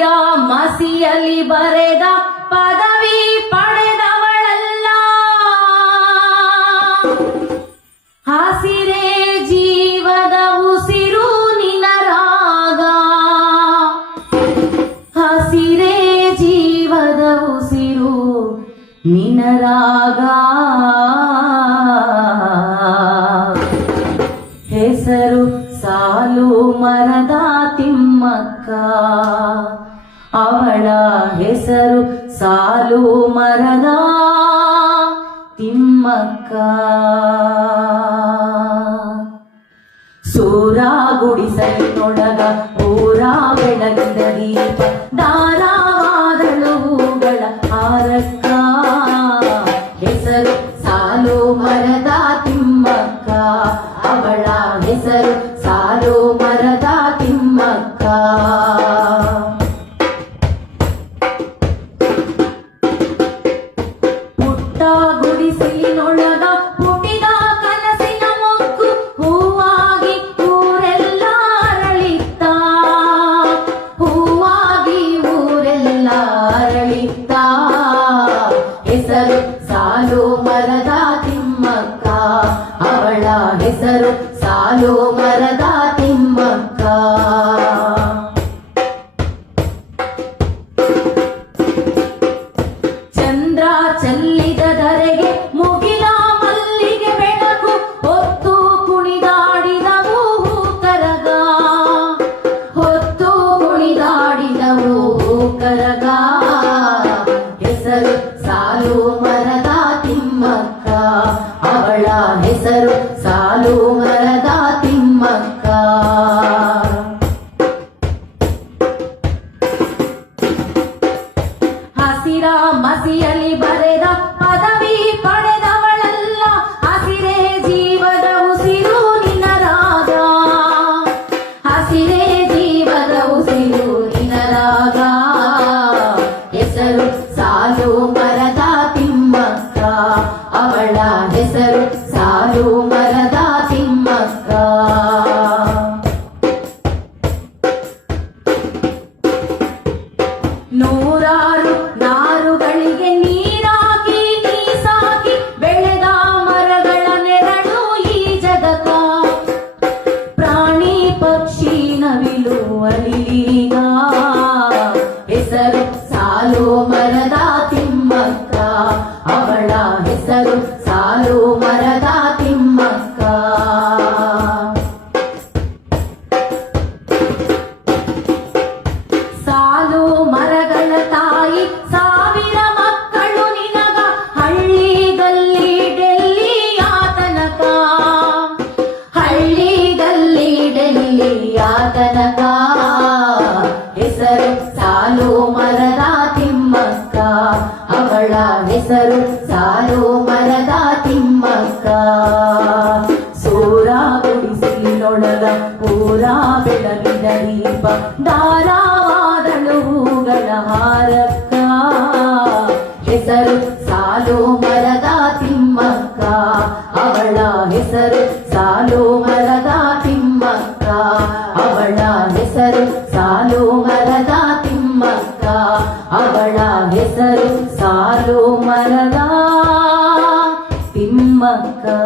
ಹಸಿರ ಮಸಿಯಲಿ ಬರೆದ ಪದವಿ ಪಡೆದವಳಲ್ಲ. ಹಸಿರೆ ಜೀವದ ಉಸಿರು ನಿನರಾಗ. ಹಸಿರೆ ಜೀವದ ಉಸಿರು ನಿನರಾಗ. ಹೆಸರು ಸಾಲು ಮರದ ತಿಮ್ಮಕ್ಕ. ಅವಳ ಹೆಸರು ಸಾಲು ಮರದ ತಿಮ್ಮಕ್ಕ. ಸೂರ ಗುಡಿಸಲಿನೊಳಗ ಊರ ಬೆಳಗಿದ ದೀಪ ದಾರಾವಾದಳು ಹೂಗಳ ಹಾರಕ್ಕ. ಹೆಸರು ಸಾಲು ಮರದ ತಿಮ್ಮಕ್ಕ. ಅವಳ ಹೆಸರು ಸಾಲು ಮರದ ತಿಮ್ಮಕ್ಕ. ಗುಡಿಸಲಿನೊಳಗ ಕರಗ ಹೆಸರು ಸಾಲು ಮರದ ತಿಮ್ಮಕ್ಕ. ಅವಳ ಹೆಸರು ಸಾಲು ಮರದ ತಿಮ್ಮಕ್ಕ. ಹಸಿರ ಮಸಿಯಲ್ಲಿ ಬರೆದ ಪದವಿ ಪಡೆದವಳಲ್ಲ ಸಾಲು ಮರದ ತಿಮ್ಮಕ್ಕ ನೂರಾರು ನಾರುಗಳಿಗೆ ನೀರಾಕಿ ನೀ ಸಾಕಿ ಬೆಳೆದ ಮರಗಳ ನೆರಳು ಈ ಜಗತ್ತ ಪ್ರಾಣಿ ಪಕ್ಷಿ ನವಿಲು ಅಲಿಲೀಗ ಹೆಸರು ಸಾಲು ಮರದ ಹೆಸರು ಸಾಲು ಮರದ ತಿಮ್ಮಕ್ಕ ಸೂರ ಗುಡಿಸಿಲೊಳಗ ಪೂರ ಬೆಳಗಿದ ದೀಪ ದಾರವಾದಳು ಹೂಗಳ ಹಾರಕ್ಕ ಹೆಸರು ಸಾಲು ಮರದ ತಿಮ್ಮಕ್ಕ ಅವಳ ಹೆಸರು ಸಾಲು ಮರದ ತಿಮ್ಮಕ್ಕ ಅವಳ ಹೆಸರು மனதா திம்மக்கா